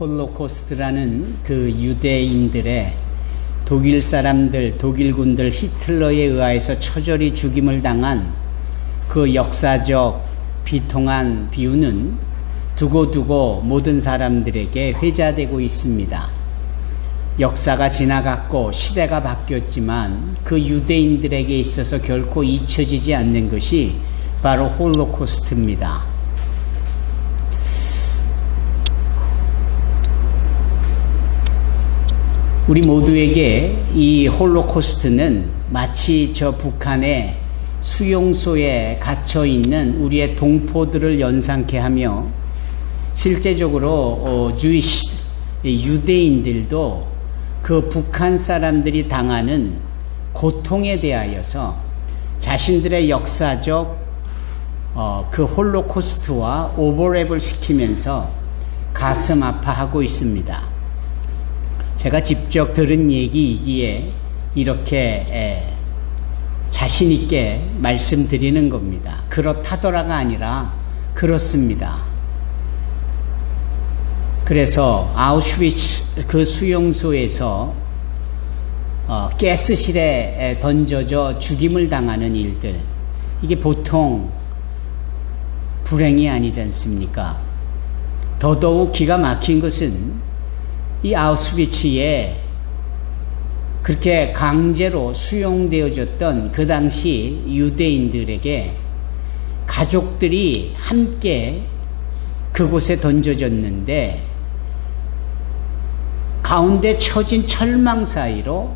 홀로코스트라는 그 유대인들의 독일 사람들, 독일군들 히틀러에 의해서 처절히 죽임을 당한 그 역사적 비통한 비유는 두고두고 모든 사람들에게 회자되고 있습니다. 역사가 지나갔고 시대가 바뀌었지만 그 유대인들에게 있어서 결코 잊혀지지 않는 것이 바로 홀로코스트입니다. 우리 모두에게 이 홀로코스트는 마치 저 북한의 수용소에 갇혀 있는 우리의 동포들을 연상케 하며 실제적으로 유대인들도 그 북한 사람들이 당하는 고통에 대하여서 자신들의 역사적 그 홀로코스트와 오버랩을 시키면서 가슴 아파하고 있습니다. 제가 직접 들은 얘기이기에 이렇게 자신 있게 말씀드리는 겁니다. 그렇다더라가 아니라 그렇습니다. 그래서 아우슈비츠 그 수용소에서 가스실에 던져져 죽임을 당하는 일들, 이게 보통 불행이 아니지 않습니까? 더더욱 기가 막힌 것은 이 아우슈비츠에 그렇게 강제로 수용되어졌던 그 당시 유대인들에게 가족들이 함께 그곳에 던져졌는데 가운데 처진 철망 사이로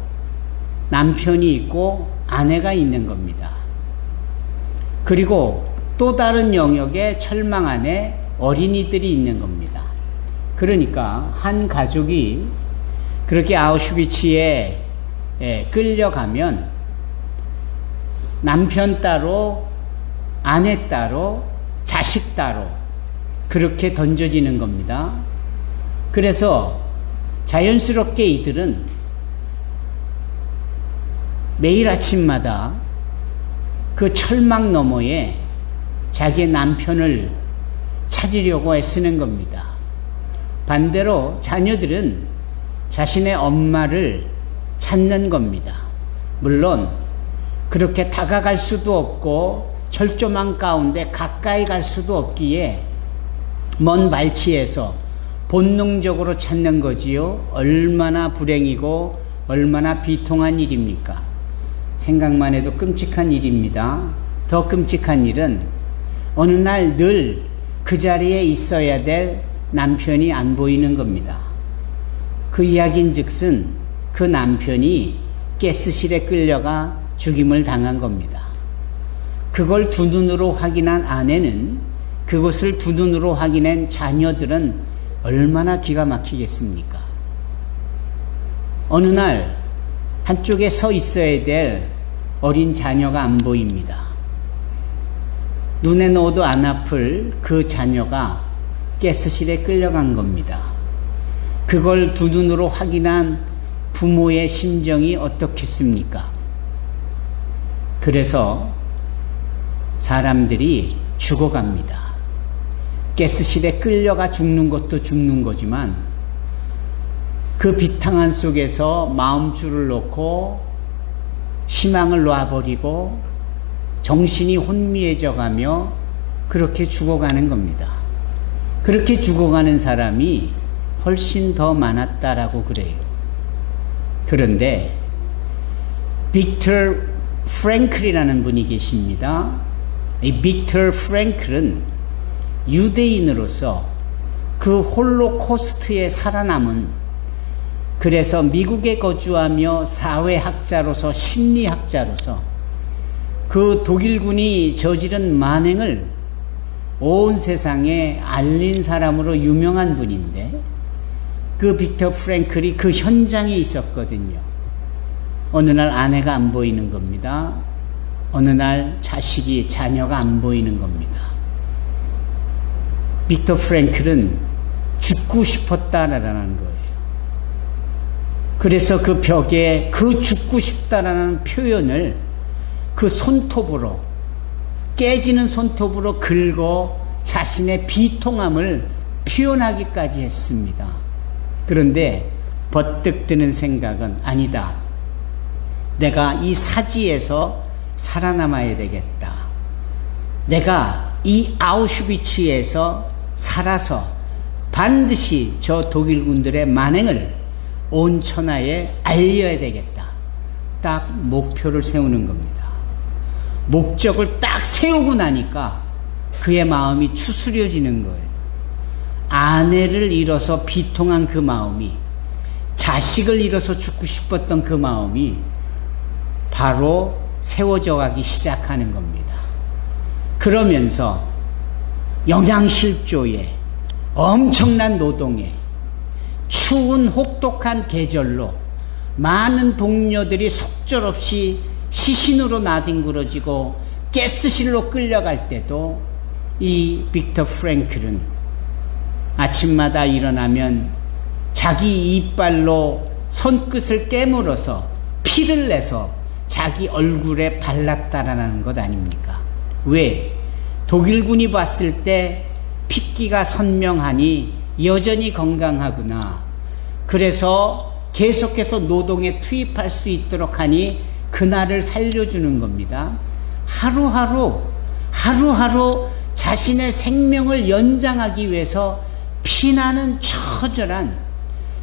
남편이 있고 아내가 있는 겁니다. 그리고 또 다른 영역에 철망 안에 어린이들이 있는 겁니다. 그러니까 한 가족이 그렇게 아우슈비츠에 끌려가면 남편 따로 아내 따로 자식 따로 그렇게 던져지는 겁니다. 그래서 자연스럽게 이들은 매일 아침마다 그 철망 너머에 자기의 남편을 찾으려고 애쓰는 겁니다. 반대로 자녀들은 자신의 엄마를 찾는 겁니다. 물론 그렇게 다가갈 수도 없고 철조망 가운데 가까이 갈 수도 없기에 먼 발치에서 본능적으로 찾는 거지요. 얼마나 불행이고 얼마나 비통한 일입니까? 생각만 해도 끔찍한 일입니다. 더 끔찍한 일은 어느 날 늘 그 자리에 있어야 될 남편이 안 보이는 겁니다. 그 이야기인 즉슨 그 남편이 가스실에 끌려가 죽임을 당한 겁니다. 그걸 두 눈으로 확인한 아내는, 그것을 두 눈으로 확인한 자녀들은 얼마나 기가 막히겠습니까? 어느 날 한쪽에 서 있어야 될 어린 자녀가 안 보입니다. 눈에 넣어도 안 아플 그 자녀가 가스실에 끌려간 겁니다. 그걸 두 눈으로 확인한 부모의 심정이 어떻겠습니까? 그래서 사람들이 죽어갑니다. 가스실에 끌려가 죽는 것도 죽는 거지만 그 비탕한 속에서 마음줄을 놓고 희망을 놔버리고 정신이 혼미해져 가며 그렇게 죽어가는 겁니다. 그렇게 죽어가는 사람이 훨씬 더 많았다라고 그래요. 그런데 빅터 프랭클이라는 분이 계십니다. 이 빅터 프랭클은 유대인으로서 그 홀로코스트에 살아남은, 그래서 미국에 거주하며 사회학자로서 심리학자로서 그 독일군이 저지른 만행을 온 세상에 알린 사람으로 유명한 분인데, 그 빅터 프랭클이 그 현장에 있었거든요. 어느 날 아내가 안 보이는 겁니다. 어느 날 자녀가 안 보이는 겁니다. 빅터 프랭클은 죽고 싶었다라는 거예요. 그래서 그 벽에 그 죽고 싶다라는 표현을 그 손톱으로, 깨지는 손톱으로 긁어 자신의 비통함을 표현하기까지 했습니다. 그런데 버뜩 드는 생각은 아니다. 내가 이 사지에서 살아남아야 되겠다. 내가 이 아우슈비츠에서 살아서 반드시 저 독일군들의 만행을 온 천하에 알려야 되겠다. 딱 목표를 세우는 겁니다. 목적을 딱 세우고 나니까 그의 마음이 추스려지는 거예요. 아내를 잃어서 비통한 그 마음이, 자식을 잃어서 죽고 싶었던 그 마음이 바로 세워져 가기 시작하는 겁니다. 그러면서 영양실조에, 엄청난 노동에, 추운 혹독한 계절로 많은 동료들이 속절없이 시신으로 나뒹굴어지고 가스실로 끌려갈 때도 이 빅터 프랭클은 아침마다 일어나면 자기 이빨로 손끝을 깨물어서 피를 내서 자기 얼굴에 발랐다라는 것 아닙니까? 왜? 독일군이 봤을 때 핏기가 선명하니 여전히 건강하구나. 그래서 계속해서 노동에 투입할 수 있도록 하니 그날을 살려주는 겁니다. 하루하루 자신의 생명을 연장하기 위해서 피나는 처절한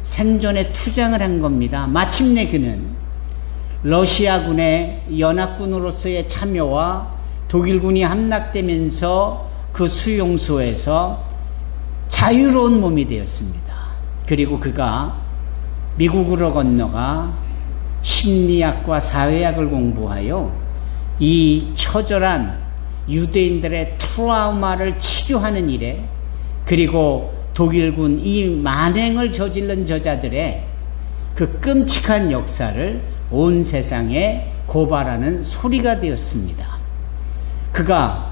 생존에 투쟁을 한 겁니다. 마침내 그는 러시아군의 연합군으로서의 참여와 독일군이 함락되면서 그 수용소에서 자유로운 몸이 되었습니다. 그리고 그가 미국으로 건너가 심리학과 사회학을 공부하여 이 처절한 유대인들의 트라우마를 치료하는 일에, 그리고 독일군 이 만행을 저지른 저자들의 그 끔찍한 역사를 온 세상에 고발하는 소리가 되었습니다. 그가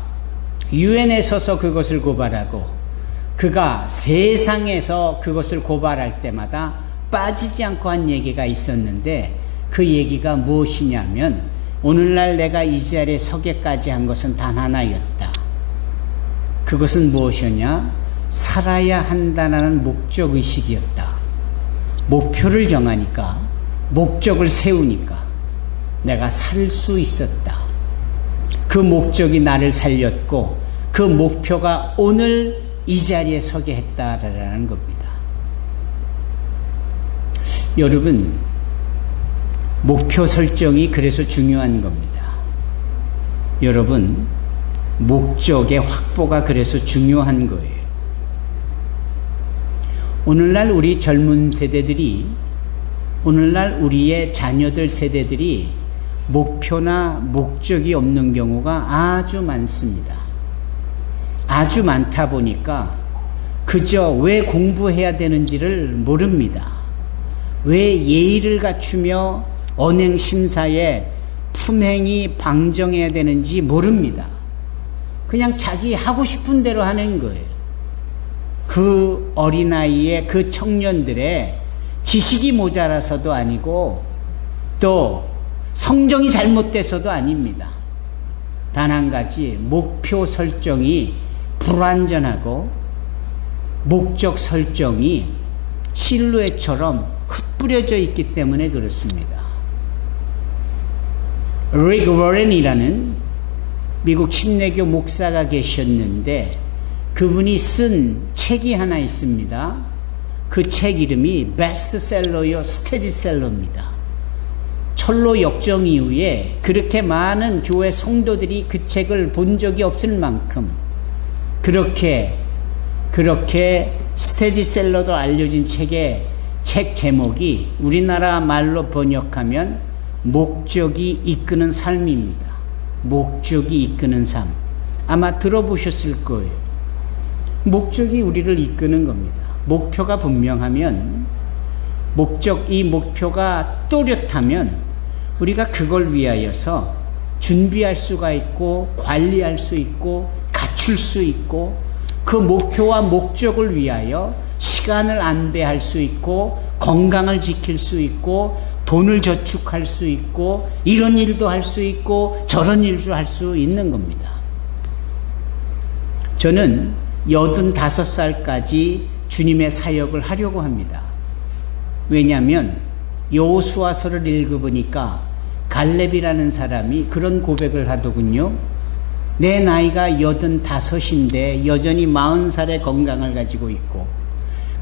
유엔에 서서 그것을 고발하고 그가 세상에서 그것을 고발할 때마다 빠지지 않고 한 얘기가 있었는데, 그 얘기가 무엇이냐면, 오늘날 내가 이 자리에 서게까지 한 것은 단 하나였다. 그것은 무엇이었냐? 살아야 한다는 목적의식이었다. 목표를 정하니까, 목적을 세우니까 내가 살 수 있었다. 그 목적이 나를 살렸고 그 목표가 오늘 이 자리에 서게 했다라는 겁니다. 여러분, 목표 설정이 그래서 중요한 겁니다. 여러분, 목적의 확보가 그래서 중요한 거예요. 오늘날 우리 젊은 세대들이, 오늘날 우리의 자녀들 세대들이 목표나 목적이 없는 경우가 아주 많습니다. 아주 많다 보니까 그저 왜 공부해야 되는지를 모릅니다. 왜 예의를 갖추며 언행심사에 품행이 방정해야 되는지 모릅니다. 그냥 자기 하고 싶은 대로 하는 거예요. 그 어린아이의, 그 청년들의 지식이 모자라서도 아니고 또 성정이 잘못돼서도 아닙니다. 단 한 가지, 목표 설정이 불완전하고 목적 설정이 실루엣처럼 흩뿌려져 있기 때문에 그렇습니다. 릭 워렌이라는 미국 침례교 목사가 계셨는데 그분이 쓴 책이 하나 있습니다. 그 책 이름이 베스트셀러요 스테디셀러입니다. 철로 역정 이후에 그렇게 많은 교회 성도들이 그 책을 본 적이 없을 만큼 그렇게 스테디셀러도 알려진 책 제목이 우리나라 말로 번역하면 목적이 이끄는 삶입니다. 목적이 이끄는 삶. 아마 들어보셨을 거예요. 목적이 우리를 이끄는 겁니다. 목표가 분명하면, 이 목표가 또렷하면 우리가 그걸 위하여서 준비할 수가 있고 관리할 수 있고 갖출 수 있고 그 목표와 목적을 위하여 시간을 안배할 수 있고 건강을 지킬 수 있고 돈을 저축할 수 있고 이런 일도 할 수 있고 저런 일도 할 수 있는 겁니다. 저는 85살까지 주님의 사역을 하려고 합니다. 왜냐하면 여호수아서를 읽어보니까 갈렙이라는 사람이 그런 고백을 하더군요. 내 나이가 85인데 여전히 40살의 건강을 가지고 있고,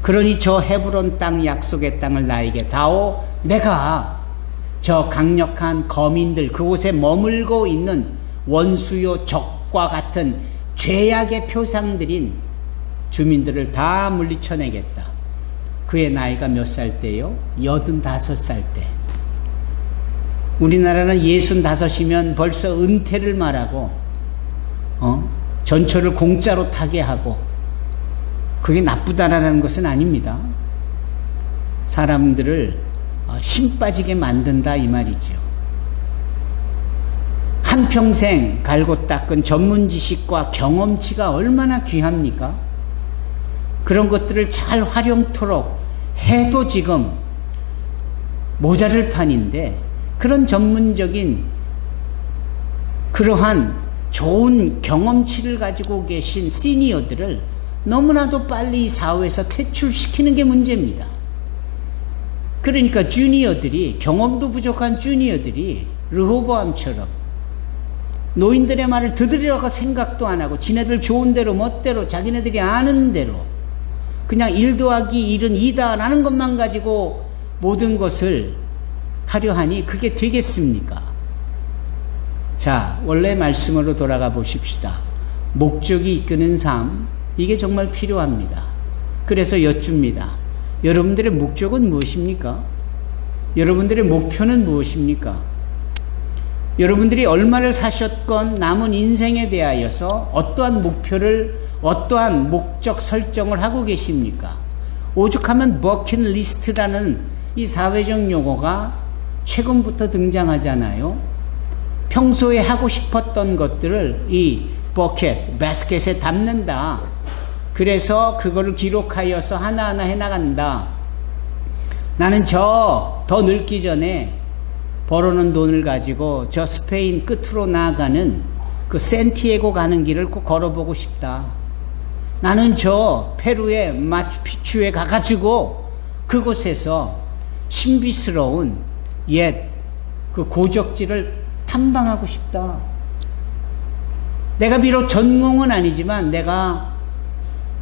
그러니 저 헤브론 땅, 약속의 땅을 나에게 다오. 내가 저 강력한 거민들, 그곳에 머물고 있는 원수요 적과 같은 죄악의 표상들인 주민들을 다 물리쳐내겠다. 그의 나이가 몇 살 때요? 85살 때. 우리나라는 65이면 벌써 은퇴를 말하고 전철을 공짜로 타게 하고, 그게 나쁘다라는 것은 아닙니다. 사람들을 힘 빠지게 만든다 이 말이죠. 한평생 갈고 닦은 전문 지식과 경험치가 얼마나 귀합니까? 그런 것들을 잘 활용토록 해도 지금 모자랄 판인데, 그런 전문적인 그러한 좋은 경험치를 가지고 계신 시니어들을 너무나도 빨리 이 사회에서 퇴출시키는 게 문제입니다. 그러니까 주니어들이, 경험도 부족한 주니어들이 르호보암처럼 노인들의 말을 들으려고 생각도 안 하고 지네들 좋은 대로 멋대로 자기네들이 아는 대로 그냥 1 더하기 1은 2다라는 것만 가지고 모든 것을 하려 하니 그게 되겠습니까? 자, 원래 말씀으로 돌아가 보십시다. 목적이 이끄는 삶, 이게 정말 필요합니다. 그래서 여쭙니다. 여러분들의 목적은 무엇입니까? 여러분들의 목표는 무엇입니까? 여러분들이 얼마를 사셨건 남은 인생에 대하여서 어떠한 목표를, 어떠한 목적 설정을 하고 계십니까? 오죽하면 버킷리스트라는 이 사회적 용어가 최근부터 등장하잖아요. 평소에 하고 싶었던 것들을 이 버켓, 바스켓에 담는다. 그래서 그거를 기록하여서 하나하나 해나간다. 나는 저 더 늙기 전에 벌어놓은 돈을 가지고 저 스페인 끝으로 나아가는 그 샌티에고 가는 길을 꼭 걸어보고 싶다. 나는 저 페루의 마추픽추에 가가지고 그곳에서 신비스러운 옛 그 고적지를 탐방하고 싶다. 내가 비록 전공은 아니지만 내가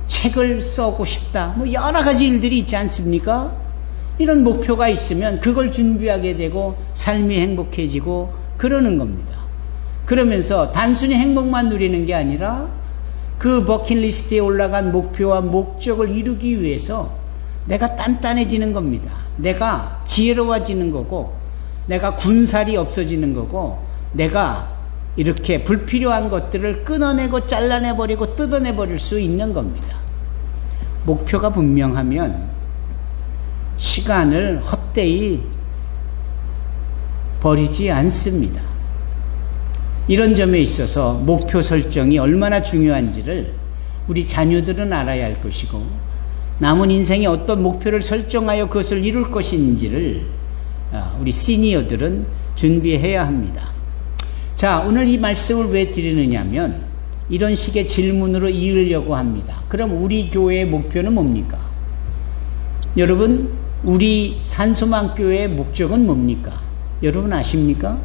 책을 써고 싶다. 뭐 여러 가지 일들이 있지 않습니까? 이런 목표가 있으면 그걸 준비하게 되고 삶이 행복해지고 그러는 겁니다. 그러면서 단순히 행복만 누리는 게 아니라 그 버킷리스트에 올라간 목표와 목적을 이루기 위해서 내가 단단해지는 겁니다. 내가 지혜로워지는 거고, 내가 군살이 없어지는 거고, 내가 이렇게 불필요한 것들을 끊어내고 잘라내버리고 뜯어내버릴 수 있는 겁니다. 목표가 분명하면 시간을 헛되이 버리지 않습니다. 이런 점에 있어서 목표 설정이 얼마나 중요한지를 우리 자녀들은 알아야 할 것이고, 남은 인생에 어떤 목표를 설정하여 그것을 이룰 것인지를 우리 시니어들은 준비해야 합니다. 자, 오늘 이 말씀을 왜 드리느냐면 이런 식의 질문으로 이으려고 합니다. 그럼 우리 교회의 목표는 뭡니까? 여러분, 우리 산소망교회의 목적은 뭡니까? 여러분 아십니까?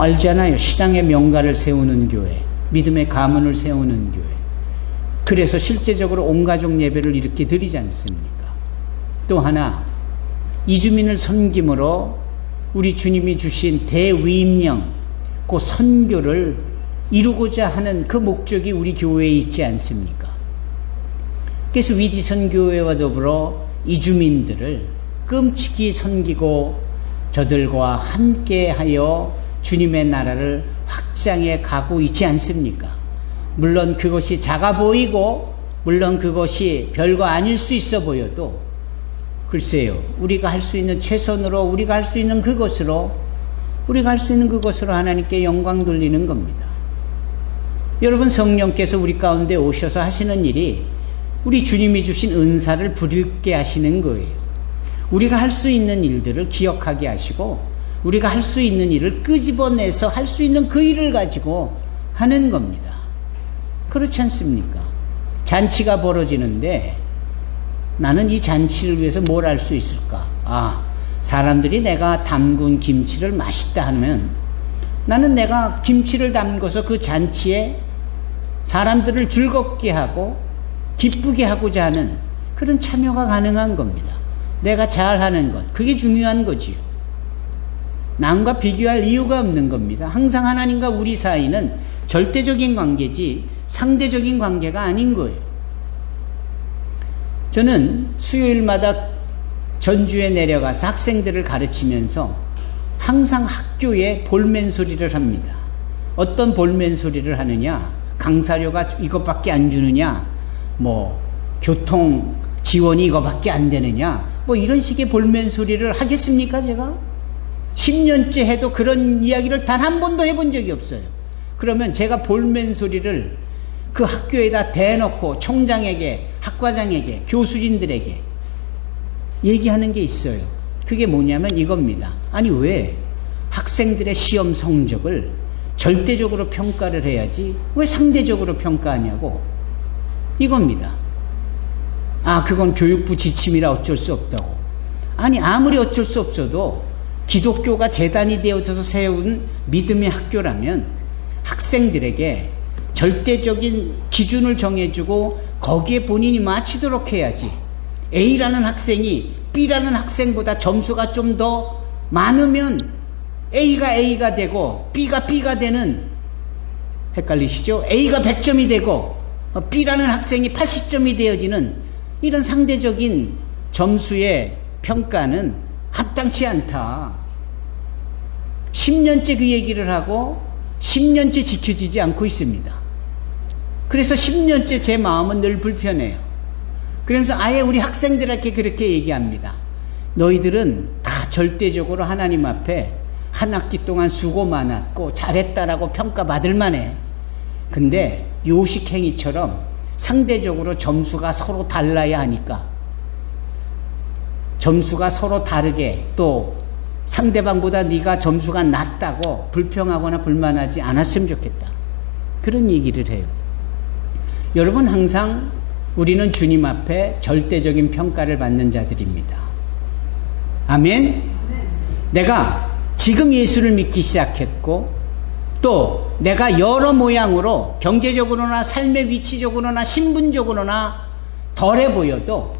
알잖아요. 신앙의 명가를 세우는 교회, 믿음의 가문을 세우는 교회. 그래서 실제적으로 온가족 예배를 이렇게 드리지 않습니까? 또 하나, 이주민을 섬김으로 우리 주님이 주신 대위임령, 그 선교를 이루고자 하는 그 목적이 우리 교회에 있지 않습니까? 그래서 위디선교회와 더불어 이주민들을 끔찍이 섬기고 저들과 함께하여 주님의 나라를 확장해 가고 있지 않습니까? 물론 그것이 작아 보이고, 물론 그것이 별거 아닐 수 있어 보여도, 글쎄요, 우리가 할 수 있는 최선으로, 우리가 할 수 있는 그것으로 하나님께 영광 돌리는 겁니다. 여러분, 성령께서 우리 가운데 오셔서 하시는 일이 우리 주님이 주신 은사를 부릴게 하시는 거예요. 우리가 할 수 있는 일들을 기억하게 하시고, 우리가 할 수 있는 일을 끄집어내서 할 수 있는 그 일을 가지고 하는 겁니다. 그렇지 않습니까? 잔치가 벌어지는데 나는 이 잔치를 위해서 뭘 할 수 있을까? 사람들이 내가 담근 김치를 맛있다 하면 나는 내가 김치를 담궈서 그 잔치에 사람들을 즐겁게 하고 기쁘게 하고자 하는 그런 참여가 가능한 겁니다. 내가 잘하는 것, 그게 중요한 거지요. 남과 비교할 이유가 없는 겁니다. 항상 하나님과 우리 사이는 절대적인 관계지 상대적인 관계가 아닌 거예요. 저는 수요일마다 전주에 내려가서 학생들을 가르치면서 항상 학교에 볼멘 소리를 합니다. 어떤 볼멘 소리를 하느냐? 강사료가 이것밖에 안 주느냐? 교통 지원이 이거밖에 안 되느냐? 이런 식의 볼멘 소리를 하겠습니까, 제가? 10년째 해도 그런 이야기를 단 한 번도 해본 적이 없어요. 그러면 제가 볼멘 소리를 그 학교에다 대놓고 총장에게, 학과장에게, 교수진들에게 얘기하는 게 있어요. 그게 뭐냐면 이겁니다. 아니, 왜 학생들의 시험 성적을 절대적으로 평가를 해야지 왜 상대적으로 평가하냐고. 이겁니다. 그건 교육부 지침이라 어쩔 수 없다고. 아니, 아무리 어쩔 수 없어도 기독교가 재단이 되어져서 세운 믿음의 학교라면 학생들에게 절대적인 기준을 정해주고 거기에 본인이 맞추도록 해야지. A라는 학생이 B라는 학생보다 점수가 좀 더 많으면 A가 A가 되고 B가 B가 되는, 헷갈리시죠? A가 100점이 되고 B라는 학생이 80점이 되어지는 이런 상대적인 점수의 평가는 합당치 않다. 10년째 그 얘기를 하고 10년째 지켜지지 않고 있습니다. 그래서 10년째 제 마음은 늘 불편해요. 그러면서 아예 우리 학생들에게 그렇게 얘기합니다. 너희들은 다 절대적으로 하나님 앞에 한 학기 동안 수고 많았고 잘했다라고 평가받을 만해. 근데 요식행위처럼 상대적으로 점수가 서로 달라야 하니까, 점수가 서로 다르게 또 상대방보다 네가 점수가 낮다고 불평하거나 불만하지 않았으면 좋겠다. 그런 얘기를 해요. 여러분, 항상 우리는 주님 앞에 절대적인 평가를 받는 자들입니다. 아멘? 내가 지금 예수를 믿기 시작했고 또 내가 여러 모양으로 경제적으로나 삶의 위치적으로나 신분적으로나 덜해 보여도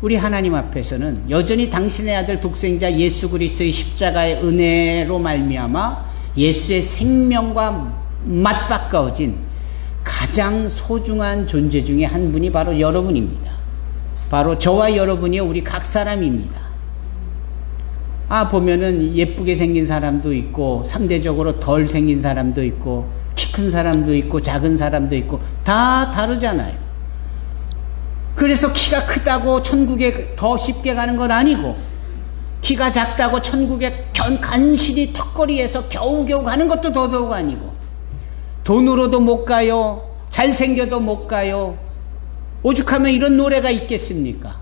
우리 하나님 앞에서는 여전히 당신의 아들 독생자 예수 그리스도의 십자가의 은혜로 말미암아 예수의 생명과 맞바꿔진 가장 소중한 존재 중에 한 분이 바로 여러분입니다. 바로 저와 여러분이 우리 각 사람입니다. 보면은 예쁘게 생긴 사람도 있고 상대적으로 덜 생긴 사람도 있고 키 큰 사람도 있고 작은 사람도 있고 다 다르잖아요. 그래서 키가 크다고 천국에 더 쉽게 가는 건 아니고 키가 작다고 천국에 간신히 턱걸이에서 겨우겨우 가는 것도 더더욱 아니고 돈으로도 못 가요. 잘생겨도 못 가요. 오죽하면 이런 노래가 있겠습니까?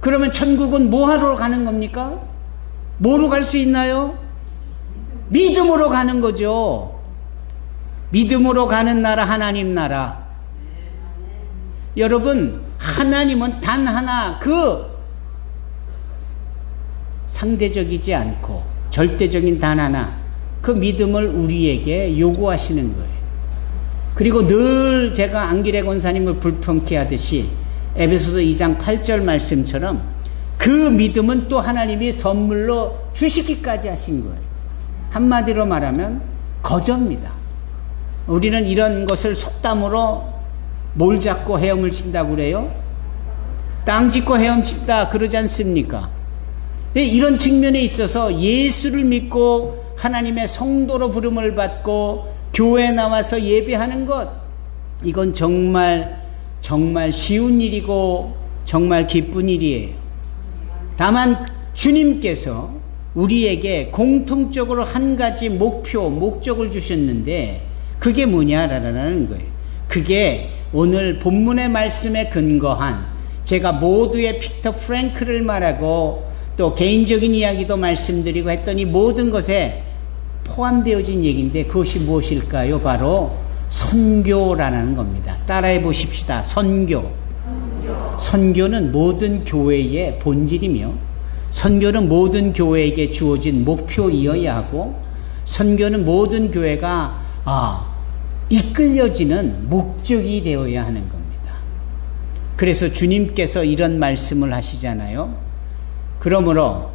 그러면 천국은 뭐하러 가는 겁니까? 뭐로 갈 수 있나요? 믿음으로 가는 거죠. 믿음으로 가는 나라, 하나님 나라. 여러분, 하나님은 단 하나, 상대적이지 않고 절대적인 단 하나, 그 믿음을 우리에게 요구하시는 거예요. 그리고 늘 제가 안기래 권사님을 불평케 하듯이 에베소서 2장 8절 말씀처럼 그 믿음은 또 하나님이 선물로 주시기까지 하신 거예요. 한마디로 말하면 거저입니다. 우리는 이런 것을 속담으로 뭘 잡고 헤엄을 친다고 그래요? 땅 짚고 헤엄친다 그러지 않습니까? 이런 측면에 있어서 예수를 믿고 하나님의 성도로 부름을 받고 교회에 나와서 예배하는 것, 이건 정말 쉬운 일이고 정말 기쁜 일이에요. 다만 주님께서 우리에게 공통적으로 한 가지 목적을 주셨는데 그게 뭐냐라는 거예요. 그게 오늘 본문의 말씀에 근거한, 제가 모두의 빅터 프랭크를 말하고 또 개인적인 이야기도 말씀드리고 했더니 모든 것에 포함되어진 얘기인데 그것이 무엇일까요? 바로 선교라는 겁니다. 따라해 보십시다. 선교. 선교는 모든 교회의 본질이며 선교는 모든 교회에게 주어진 목표이어야 하고 선교는 모든 교회가 이끌려지는 목적이 되어야 하는 겁니다. 그래서 주님께서 이런 말씀을 하시잖아요. 그러므로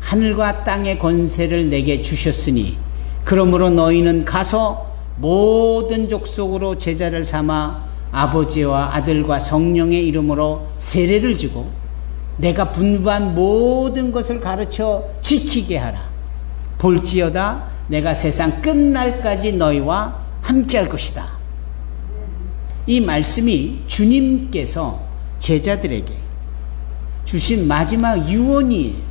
하늘과 땅의 권세를 내게 주셨으니 그러므로 너희는 가서 모든 족속으로 제자를 삼아 아버지와 아들과 성령의 이름으로 세례를 주고 내가 분부한 모든 것을 가르쳐 지키게 하라. 볼지어다 내가 세상 끝날까지 너희와 함께할 것이다. 이 말씀이 주님께서 제자들에게 주신 마지막 유언이에요.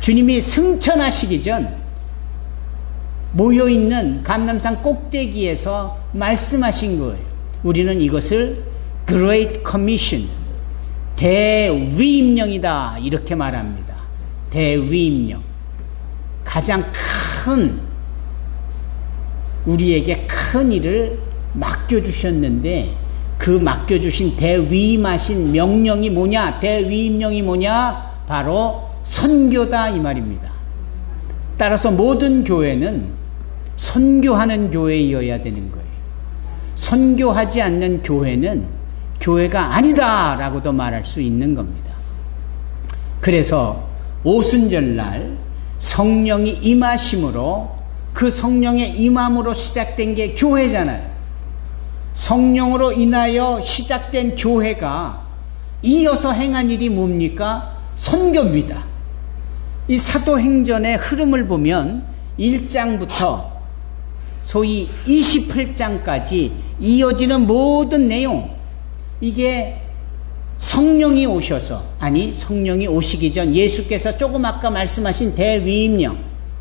주님이 승천하시기 전 모여있는 감람산 꼭대기에서 말씀하신 거예요. 우리는 이것을 Great Commission, 대위임령이다 이렇게 말합니다. 대위임령. 가장 큰 우리에게 큰 일을 맡겨주셨는데 그 맡겨주신 대위임하신 명령이 뭐냐? 대위임령이 뭐냐? 바로 선교다 이 말입니다. 따라서 모든 교회는 선교하는 교회이어야 되는 거예요. 선교하지 않는 교회는 교회가 아니다 라고도 말할 수 있는 겁니다. 그래서 오순절날 성령이 임하심으로 그 성령의 임함으로 시작된 게 교회잖아요. 성령으로 인하여 시작된 교회가 이어서 행한 일이 뭡니까? 선교입니다. 이 사도행전의 흐름을 보면 1장부터 소위 28장까지 이어지는 모든 내용, 이게 성령이 오셔서, 아니 성령이 오시기 전 예수께서 조금 아까 말씀하신 대위임령,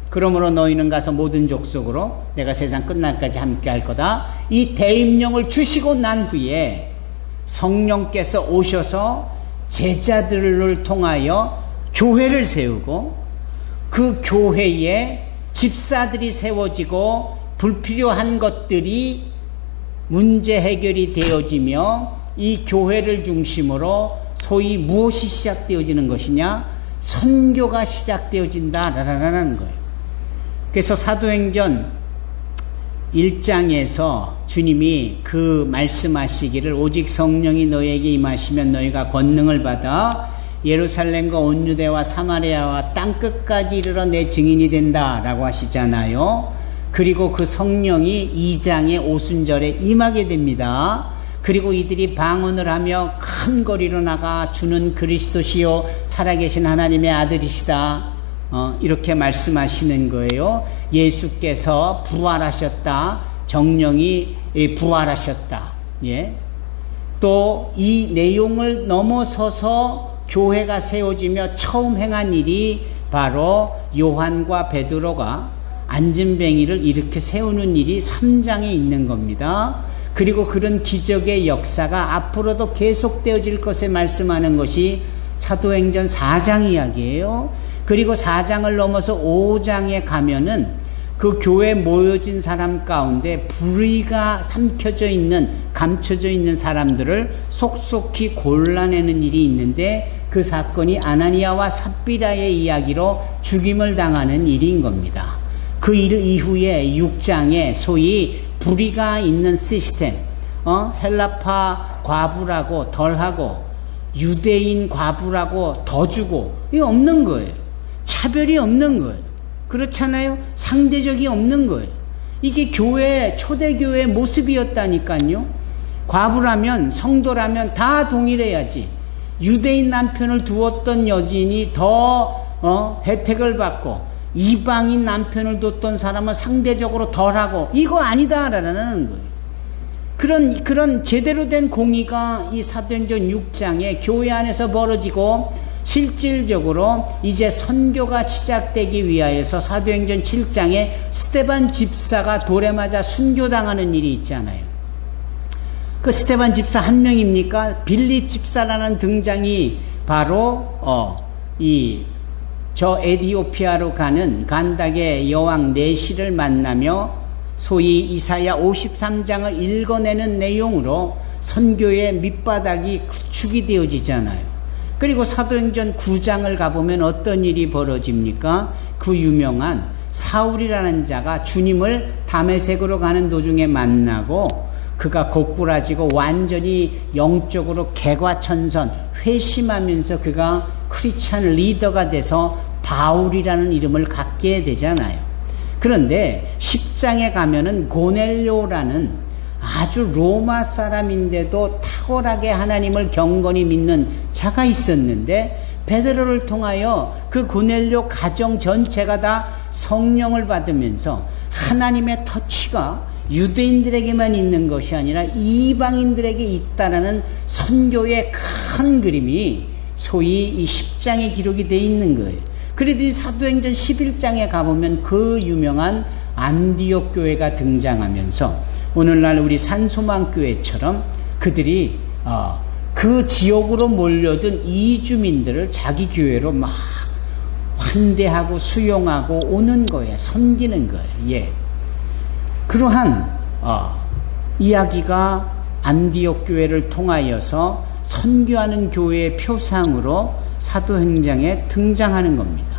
그러므로 너희는 가서 모든 족속으로 내가 세상 끝날까지 함께 할 거다, 이 대임령을 주시고 난 후에 성령께서 오셔서 제자들을 통하여 교회를 세우고 그 교회에 집사들이 세워지고 불필요한 것들이 문제 해결이 되어지며 이 교회를 중심으로 소위 무엇이 시작되어지는 것이냐? 선교가 시작되어진다라는 거예요. 그래서 사도행전 1장에서 주님이 그 말씀하시기를 오직 성령이 너희에게 임하시면 너희가 권능을 받아 예루살렘과 온 유대와 사마리아와 땅끝까지 이르러 내 증인이 된다라고 하시잖아요. 그리고 그 성령이 2장의 오순절에 임하게 됩니다. 그리고 이들이 방언을 하며 큰 거리로 나가 주는 그리스도시요 살아계신 하나님의 아들이시다, 이렇게 말씀하시는 거예요. 예수께서 부활하셨다, 정령이 부활하셨다. 예. 또 이 내용을 넘어서서 교회가 세워지며 처음 행한 일이 바로 요한과 베드로가 안진뱅이를 이렇게 세우는 일이 3장에 있는 겁니다. 그리고 그런 기적의 역사가 앞으로도 계속되어질 것에 말씀하는 것이 사도행전 4장 이야기예요. 그리고 4장을 넘어서 5장에 가면은 그 교회에 모여진 사람 가운데 불의가 삼켜져 있는, 감춰져 있는 사람들을 속속히 골라내는 일이 있는데 그 사건이 아나니아와 삽비라의 이야기로 죽임을 당하는 일인 겁니다. 그 일 이후에 6장에 소위 불의가 있는 시스템, 헬라파 과부라고 덜하고 유대인 과부라고 더 주고, 이게 없는 거예요. 차별이 없는 거예요. 그렇잖아요. 상대적이 없는 거예요. 이게 교회, 초대교회의 모습이었다니까요. 과부라면, 성도라면 다 동일해야지. 유대인 남편을 두었던 여인이 더 혜택을 받고 이방인 남편을 뒀던 사람은 상대적으로 덜하고, 이거 아니다라는 거예요. 그런 제대로 된 공의가 이 사도행전 6장에 교회 안에서 벌어지고, 실질적으로 이제 선교가 시작되기 위하여서 사도행전 7장에 스데반 집사가 돌에 맞아 순교당하는 일이 있잖아요. 그 스데반 집사 한 명입니까? 빌립 집사라는 등장이 바로 저 에디오피아로 가는 간닥의 여왕 네시를 만나며 소위 이사야 53장을 읽어내는 내용으로 선교의 밑바닥이 구축이 되어지잖아요. 그리고 사도행전 9장을 가보면 어떤 일이 벌어집니까? 그 유명한 사울이라는 자가 주님을 다메섹으로 가는 도중에 만나고 그가 고꾸라지고 완전히 영적으로 개과천선 회심하면서 그가 크리스찬 리더가 돼서 바울이라는 이름을 갖게 되잖아요. 그런데 10장에 가면은 고넬료라는 아주 로마 사람인데도 탁월하게 하나님을 경건히 믿는 자가 있었는데 베드로를 통하여 그 고넬료 가정 전체가 다 성령을 받으면서 하나님의 터치가 유대인들에게만 있는 것이 아니라 이방인들에게 있다라는 선교의 큰 그림이 소위 이 10장에 기록이 되어 있는 거예요. 그래도 사도행전 11장에 가보면 그 유명한 안디옥 교회가 등장하면서 오늘날 우리 산소망교회처럼 그들이 그 지역으로 몰려든 이주민들을 자기 교회로 막 환대하고 수용하고 오는 거예요. 섬기는 거예요. 예. 그러한 이야기가 안디옥 교회를 통하여서 선교하는 교회의 표상으로 사도행전에 등장하는 겁니다.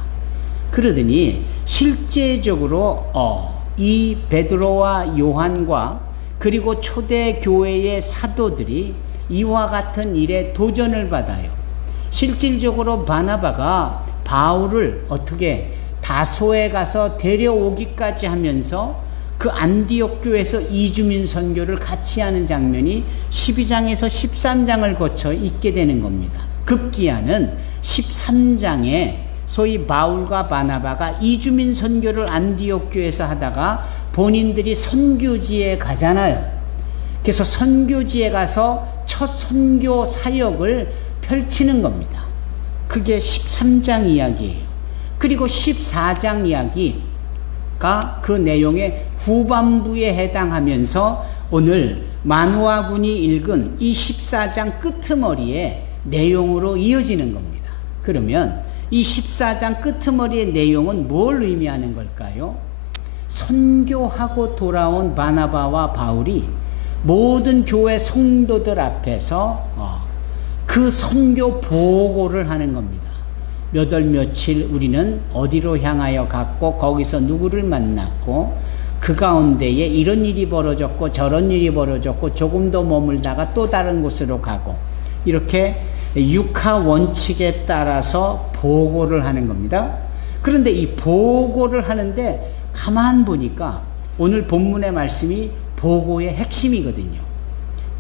그러더니 실제적으로 이 베드로와 요한과 그리고 초대 교회의 사도들이 이와 같은 일에 도전을 받아요. 실질적으로 바나바가 바울을 어떻게 다소에 가서 데려오기까지 하면서 그 안디옥 교회에서 이주민 선교를 같이 하는 장면이 12장에서 13장을 거쳐 있게 되는 겁니다. 급기야는 13장에 소위 바울과 바나바가 이주민 선교를 안디옥 교회에서 하다가 본인들이 선교지에 가잖아요. 그래서 선교지에 가서 첫 선교 사역을 펼치는 겁니다. 그게 13장 이야기예요. 그리고 14장 이야기가 그 내용의 후반부에 해당하면서 오늘 만화 군이 읽은 이 14장 끄트머리의 내용으로 이어지는 겁니다. 그러면 이 14장 끄트머리의 내용은 뭘 의미하는 걸까요? 선교하고 돌아온 바나바와 바울이 모든 교회 성도들 앞에서 그 선교 보고를 하는 겁니다. 몇 월 며칠 우리는 어디로 향하여 갔고 거기서 누구를 만났고 그 가운데에 이런 일이 벌어졌고 저런 일이 벌어졌고 조금 더 머물다가 또 다른 곳으로 가고 이렇게 육하 원칙에 따라서 보고를 하는 겁니다. 그런데 이 보고를 하는데 가만 보니까 오늘 본문의 말씀이 보고의 핵심이거든요.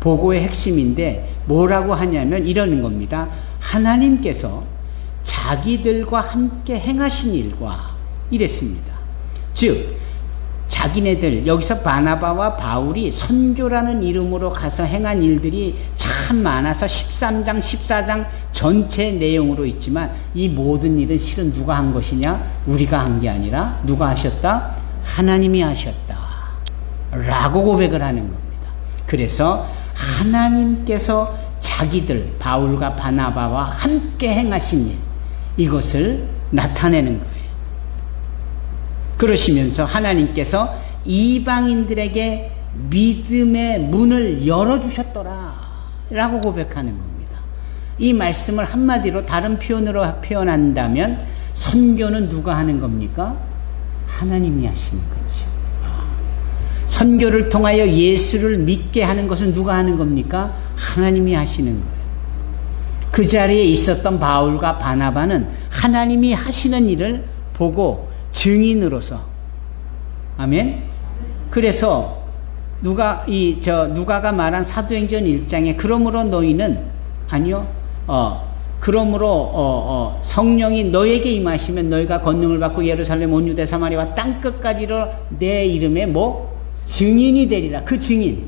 보고의 핵심인데 뭐라고 하냐면 이러는 겁니다. 하나님께서 자기들과 함께 행하신 일과 이랬습니다. 즉 자기네들 여기서 바나바와 바울이 선교라는 이름으로 가서 행한 일들이 참 많아서 13장 14장 전체 내용으로 있지만 이 모든 일은 실은 누가 한 것이냐? 우리가 한 게 아니라 누가 하셨다? 하나님이 하셨다 라고 고백을 하는 겁니다. 그래서 하나님께서 자기들 바울과 바나바와 함께 행하신 일 이것을 나타내는 거예요. 그러시면서 하나님께서 이방인들에게 믿음의 문을 열어주셨더라 라고 고백하는 겁니다. 이 말씀을 한마디로 다른 표현으로 표현한다면 선교는 누가 하는 겁니까? 하나님이 하시는 거죠. 선교를 통하여 예수를 믿게 하는 것은 누가 하는 겁니까? 하나님이 하시는 거예요. 그 자리에 있었던 바울과 바나바는 하나님이 하시는 일을 보고 증인으로서 아멘. 그래서 누가가 말한 사도행전 1장에 그러므로 너희는 아니요. 그러므로 성령이 너에게 임하시면 너희가 권능을 받고 예루살렘 온 유대 사마리아와 땅 끝까지로 내 이름에 증인이 되리라. 그 증인.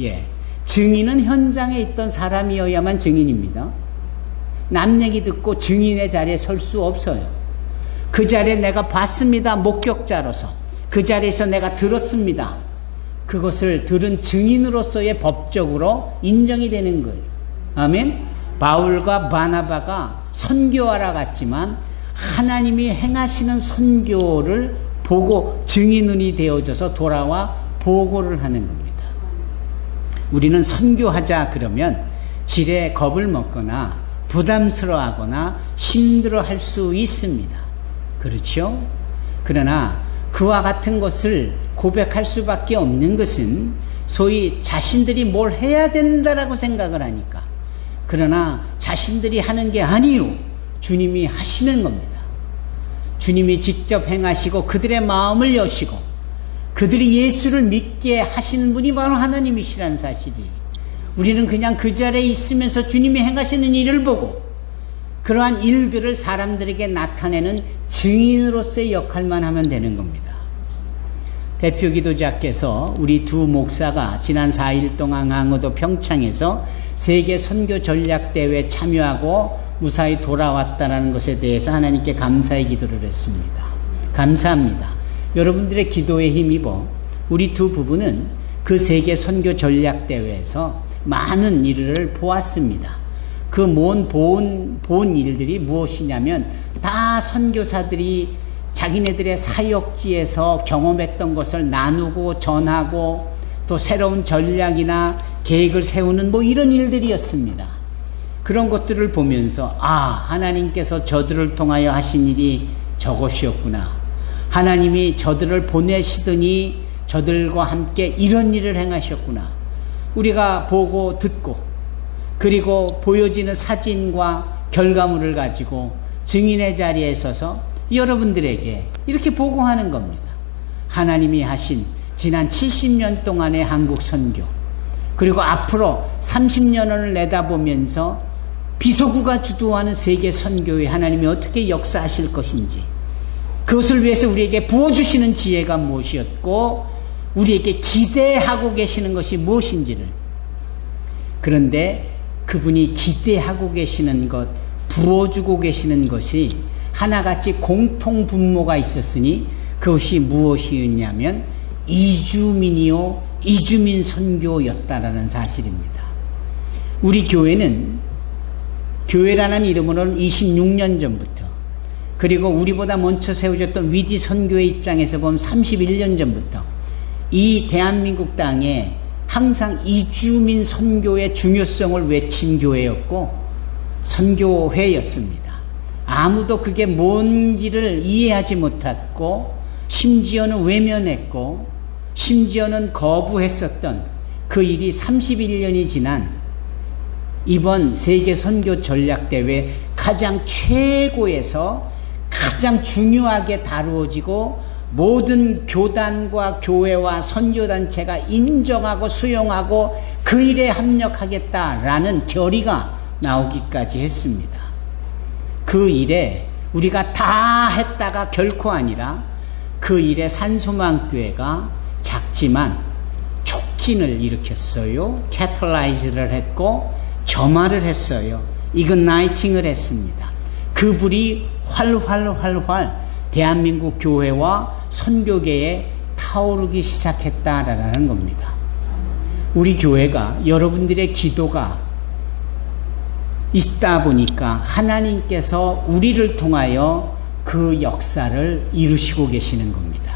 예. 증인은 현장에 있던 사람이어야만 증인입니다. 남 얘기 듣고 증인의 자리에 설 수 없어요. 그 자리에 내가 봤습니다. 목격자로서. 그 자리에서 내가 들었습니다. 그것을 들은 증인으로서의 법적으로 인정이 되는 거예요. 아멘. 바울과 바나바가 선교하러 갔지만 하나님이 행하시는 선교를 보고 증인이 되어져서 돌아와 보고를 하는 겁니다. 우리는 선교하자 그러면 지레 겁을 먹거나 부담스러워하거나 힘들어할 수 있습니다. 그렇죠? 그러나 그와 같은 것을 고백할 수밖에 없는 것은 소위 자신들이 뭘 해야 된다라고 생각을 하니까. 그러나 자신들이 하는 게 아니요, 주님이 하시는 겁니다. 주님이 직접 행하시고 그들의 마음을 여시고 그들이 예수를 믿게 하시는 분이 바로 하나님이시라는 사실이, 우리는 그냥 그 자리에 있으면서 주님이 행하시는 일을 보고 그러한 일들을 사람들에게 나타내는 증인으로서의 역할만 하면 되는 겁니다. 대표 기도자께서 우리 두 목사가 지난 4일 동안 강원도 평창에서 세계 선교 전략 대회에 참여하고 무사히 돌아왔다는 것에 대해서 하나님께 감사의 기도를 했습니다. 감사합니다. 여러분들의 기도에 힘입어 우리 두 부부는 그 세계 선교 전략 대회에서 많은 일을 보았습니다. 그 본 일들이 무엇이냐면 다 선교사들이 자기네들의 사역지에서 경험했던 것을 나누고 전하고 또 새로운 전략이나 계획을 세우는 이런 일들이었습니다. 그런 것들을 보면서 하나님께서 저들을 통하여 하신 일이 저것이었구나. 하나님이 저들을 보내시더니 저들과 함께 이런 일을 행하셨구나. 우리가 보고 듣고 그리고 보여지는 사진과 결과물을 가지고 증인의 자리에 서서 여러분들에게 이렇게 보고하는 겁니다. 하나님이 하신 지난 70년 동안의 한국 선교, 그리고 앞으로 30년을 내다보면서 비서구가 주도하는 세계 선교에 하나님이 어떻게 역사하실 것인지, 그것을 위해서 우리에게 부어주시는 지혜가 무엇이었고 우리에게 기대하고 계시는 것이 무엇인지를, 그런데 그분이 기대하고 계시는 것, 부어주고 계시는 것이 하나같이 공통 분모가 있었으니 그것이 무엇이었냐면 이주민이요 이주민 선교였다라는 사실입니다. 우리 교회는, 교회라는 이름으로는 26년 전부터, 그리고 우리보다 먼저 세워졌던 위디 선교의 입장에서 보면 31년 전부터 이 대한민국 땅에 항상 이주민 선교의 중요성을 외친 교회였고 선교회였습니다. 아무도 그게 뭔지를 이해하지 못했고 심지어는 외면했고 심지어는 거부했었던 그 일이 31년이 지난 이번 세계 선교 전략 대회 가장 최고에서 가장 중요하게 다루어지고 모든 교단과 교회와 선교단체가 인정하고 수용하고 그 일에 합력하겠다라는 결의가 나오기까지 했습니다. 그 일에 우리가 다 했다가 결코 아니라 그 일에 산소망교회가 작지만 촉진을 일으켰어요. 캐탈라이즈를 했고 점화를 했어요. 이그나이팅을 했습니다. 그 불이 활활 대한민국 교회와 선교계에 타오르기 시작했다라는 겁니다. 우리 교회가, 여러분들의 기도가 있다 보니까 하나님께서 우리를 통하여 그 역사를 이루시고 계시는 겁니다.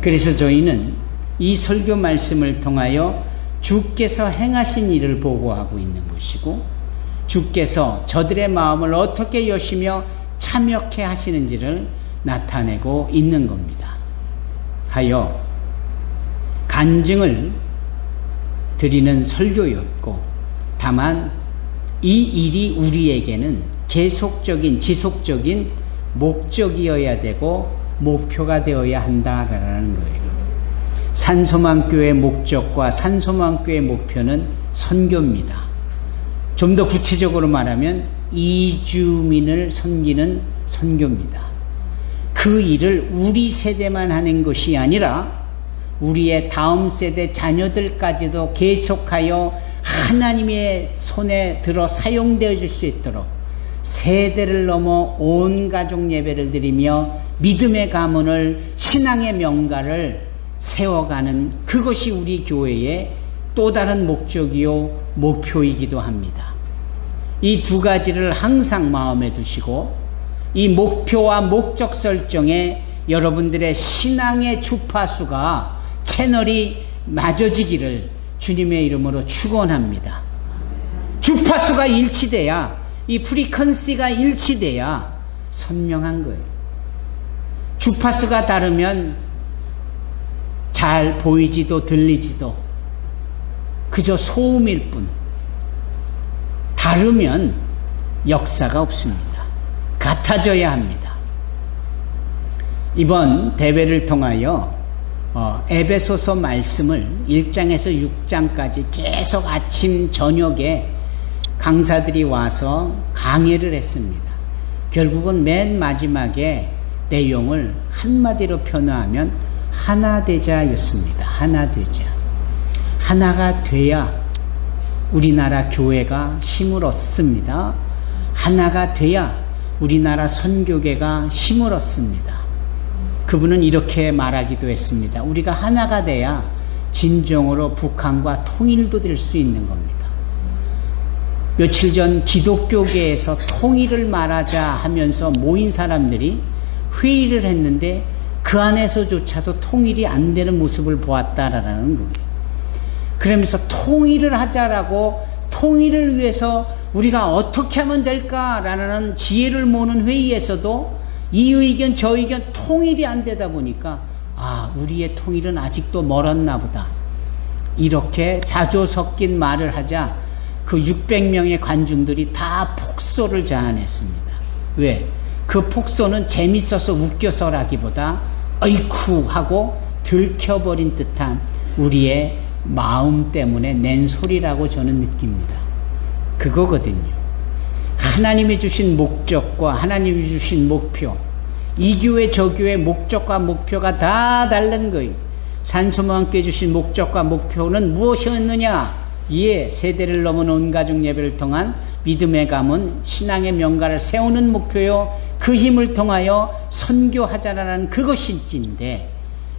그래서 저희는 이 설교 말씀을 통하여 주께서 행하신 일을 보고하고 있는 것이고, 주께서 저들의 마음을 어떻게 여시며 참여케 하시는지를 나타내고 있는 겁니다. 하여 간증을 드리는 설교였고, 다만 이 일이 우리에게는 계속적인 지속적인 목적이어야 되고 목표가 되어야 한다라는 거예요. 산소망교회의 목적과 산소망교회의 목표는 선교입니다. 좀 더 구체적으로 말하면 이주민을 섬기는 선교입니다. 그 일을 우리 세대만 하는 것이 아니라 우리의 다음 세대 자녀들까지도 계속하여 하나님의 손에 들어 사용되어 줄 수 있도록 세대를 넘어 온 가족 예배를 드리며 믿음의 가문을, 신앙의 명가를 세워가는, 그것이 우리 교회의 또 다른 목적이요 목표이기도 합니다. 이 두 가지를 항상 마음에 두시고 이 목표와 목적 설정에 여러분들의 신앙의 주파수가 채널이 맞아지기를 주님의 이름으로 축원합니다. 주파수가 일치돼야, 이 프리퀀시가 일치돼야 선명한 거예요. 주파수가 다르면 잘 보이지도 들리지도 그저 소음일 뿐, 다르면 역사가 없습니다. 같아져야 합니다. 이번 대회를 통하여 에베소서 말씀을 1장에서 6장까지 계속 아침 저녁에 강사들이 와서 강의를 했습니다. 결국은 맨 마지막에 내용을 한마디로 표현하면 하나 되자였습니다. 하나 되자. 하나가 돼야 우리나라 교회가 힘을 얻습니다. 하나가 돼야 우리나라 선교계가 힘을 얻습니다. 그분은 이렇게 말하기도 했습니다. 우리가 하나가 돼야 진정으로 북한과 통일도 될 수 있는 겁니다. 며칠 전 기독교계에서 통일을 말하자 하면서 모인 사람들이 회의를 했는데 그 안에서조차도 통일이 안 되는 모습을 보았다라는 거예요. 그러면서 통일을 하자라고, 통일을 위해서 우리가 어떻게 하면 될까라는 지혜를 모으는 회의에서도 이 의견 저 의견 통일이 안 되다 보니까 우리의 통일은 아직도 멀었나 보다, 이렇게 자조 섞인 말을 하자 그 600명의 관중들이 다 폭소를 자아냈습니다. 왜? 그 폭소는 재밌어서 웃겨서라기보다 어이쿠 하고 들켜버린 듯한 우리의 마음 때문에 낸 소리라고 저는 느낍니다. 그거거든요. 하나님이 주신 목적과 하나님이 주신 목표, 이 교회 저 교회 목적과 목표가 다 다른 거예요. 산소마왕교회 주신 목적과 목표는 무엇이었느냐? 세대를 넘은 온 가족 예배를 통한 믿음의 가문, 신앙의 명가를 세우는 목표요, 그 힘을 통하여 선교하자라는 그것일진데,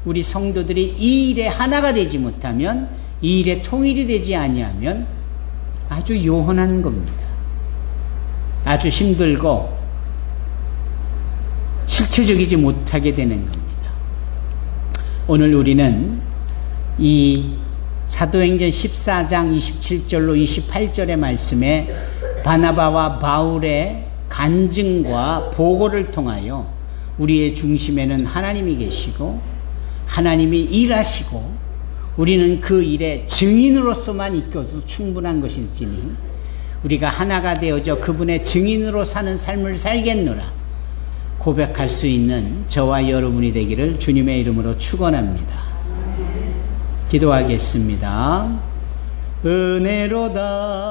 우리 성도들이 이 일에 하나가 되지 못하면, 이 일에 통일이 되지 아니하면 아주 요원한 겁니다. 아주 힘들고 실체적이지 못하게 되는 겁니다. 오늘 우리는 이 사도행전 14장 27절로 28절의 말씀에 바나바와 바울의 간증과 보고를 통하여 우리의 중심에는 하나님이 계시고 하나님이 일하시고 우리는 그 일의 증인으로서만 있어도 충분한 것일지니 우리가 하나가 되어져 그분의 증인으로 사는 삶을 살겠노라 고백할 수 있는 저와 여러분이 되기를 주님의 이름으로 축원합니다. 기도하겠습니다. 은혜로다